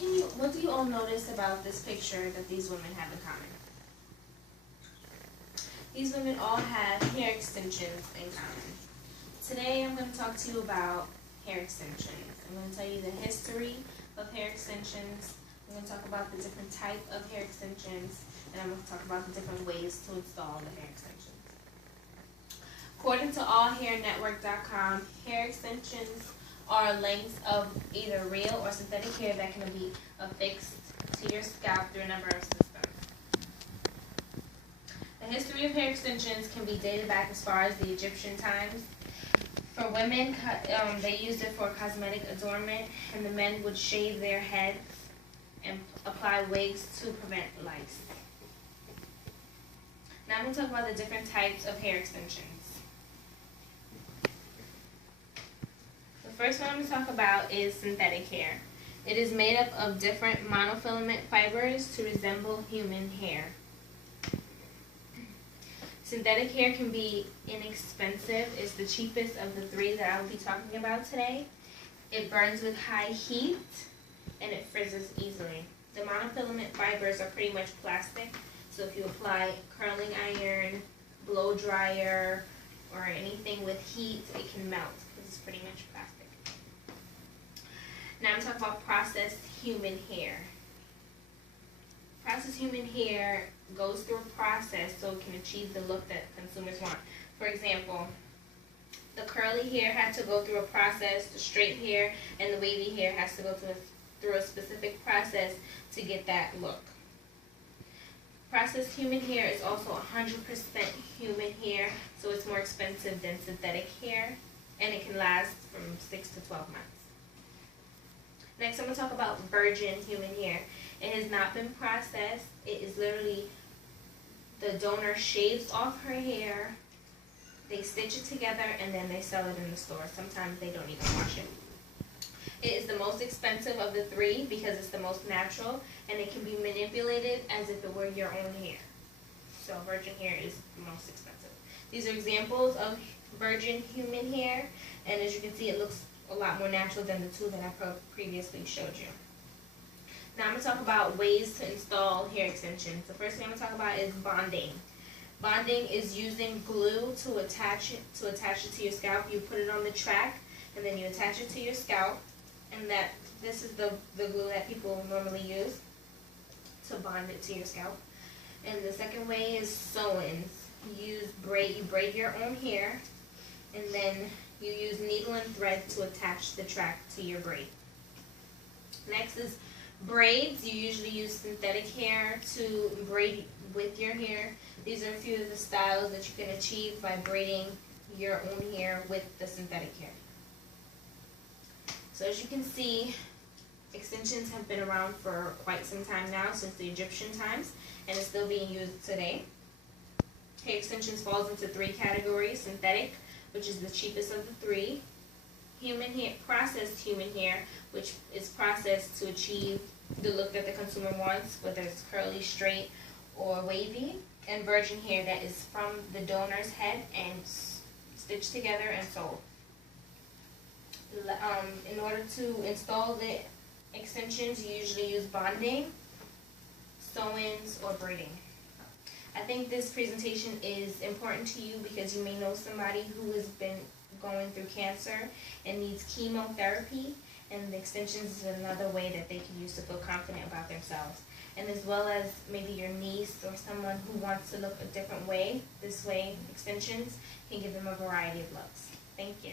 what do you all notice about this picture that these women have in common? These women all have hair extensions in common. Today I'm going to talk to you about hair extensions. I'm going to tell you the history of hair extensions. I'm going to talk about the different type of hair extensions, and I'm going to talk about the different ways to install the hair extensions. According to allhairnetwork.com, hair extensions are lengths of either real or synthetic hair that can be affixed to your scalp through a number of systems. The history of hair extensions can be dated back as far as the Egyptian times. For women, they used it for cosmetic adornment, and the men would shave their heads and apply wigs to prevent lice. Now I'm going to talk about the different types of hair extensions. The first one I'm going to talk about is synthetic hair. It is made up of different monofilament fibers to resemble human hair. Synthetic hair can be inexpensive. It's the cheapest of the three that I will be talking about today. It burns with high heat, and it frizzes easily. The monofilament fibers are pretty much plastic, so if you apply curling iron, blow dryer, or anything with heat, it can melt because it's pretty much plastic. Now I'm talking about processed human hair. Processed human hair goes through a process so it can achieve the look that consumers want. For example, the curly hair had to go through a process, the straight hair and the wavy hair has to go through a specific process to get that look. Processed human hair is also 100% human hair, so it's more expensive than synthetic hair, and it can last from 6 to 12 months. Next, I'm going to talk about virgin human hair. It has not been processed. It is literally the donor shaves off her hair, they stitch it together, and then they sell it in the store. Sometimes they don't even wash it. It is the most expensive of the three because it's the most natural, and it can be manipulated as if it were your own hair. So virgin hair is the most expensive. These are examples of virgin human hair, and as you can see, it looks a lot more natural than the two that I previously showed you. Now I'm going to talk about ways to install hair extensions. The first thing I'm going to talk about is bonding. Bonding is using glue to attach it to your scalp. You put it on the track, and then you attach it to your scalp, and this is the glue that people normally use to bond it to your scalp. And the second way is sew-ins. You braid your own hair, and then you use needle and thread to attach the track to your braid. Next is braids. You usually use synthetic hair to braid with your hair. These are a few of the styles that you can achieve by braiding your own hair with the synthetic hair. So as you can see, extensions have been around for quite some time now, since the Egyptian times, and it's still being used today. Hair extensions falls into three categories: synthetic, which is the cheapest of the three; human hair, processed human hair, which is processed to achieve the look that the consumer wants, whether it's curly, straight, or wavy; and virgin hair that is from the donor's head and stitched together and sold. In order to install the extensions, you usually use bonding, sew-ins, or braiding. I think this presentation is important to you because you may know somebody who has been going through cancer and needs chemotherapy, and the extensions is another way that they can use to feel confident about themselves. And as well as maybe your niece or someone who wants to look a different way, this way extensions can give them a variety of looks. Thank you.